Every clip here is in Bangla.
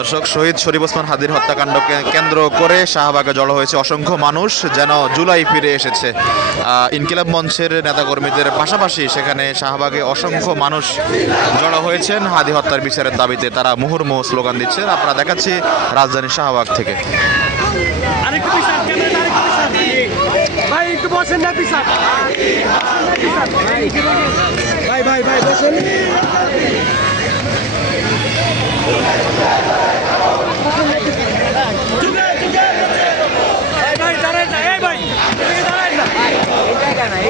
দর্শক, শহীদ শরীফ ওসমান হাদির হত্যাকাণ্ডকে কেন্দ্র করে শাহবাগে জড়ো হয়েছে অসংখ্য মানুষ যেন জুলাই ফিরে এসেছে। ইনকিলাব মঞ্চের নেতাকর্মীদের পাশাপাশি সেখানে শাহবাগে অসংখ্য মানুষ জড়ো হয়েছেন। হাদি হত্যার বিচারের দাবিতে তারা মুহুর্মুহু স্লোগান দিচ্ছেন। আপনারা দেখাচ্ছি রাজধানী শাহবাগ থেকে। ভাই ভাই ভাই, বসেন ভাই ভাই দাঁড়ান না এই ভাই এদিকে দাঁড়ান না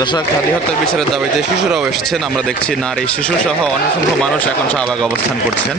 দর্শক, খাদি হত্যার বিচারের দাবিতে শিশুরাও এসেছেন। আমরা দেখছি নারী, শিশুসহ অনেক মানুষ এখন শাহবাগে অবস্থান করছেন।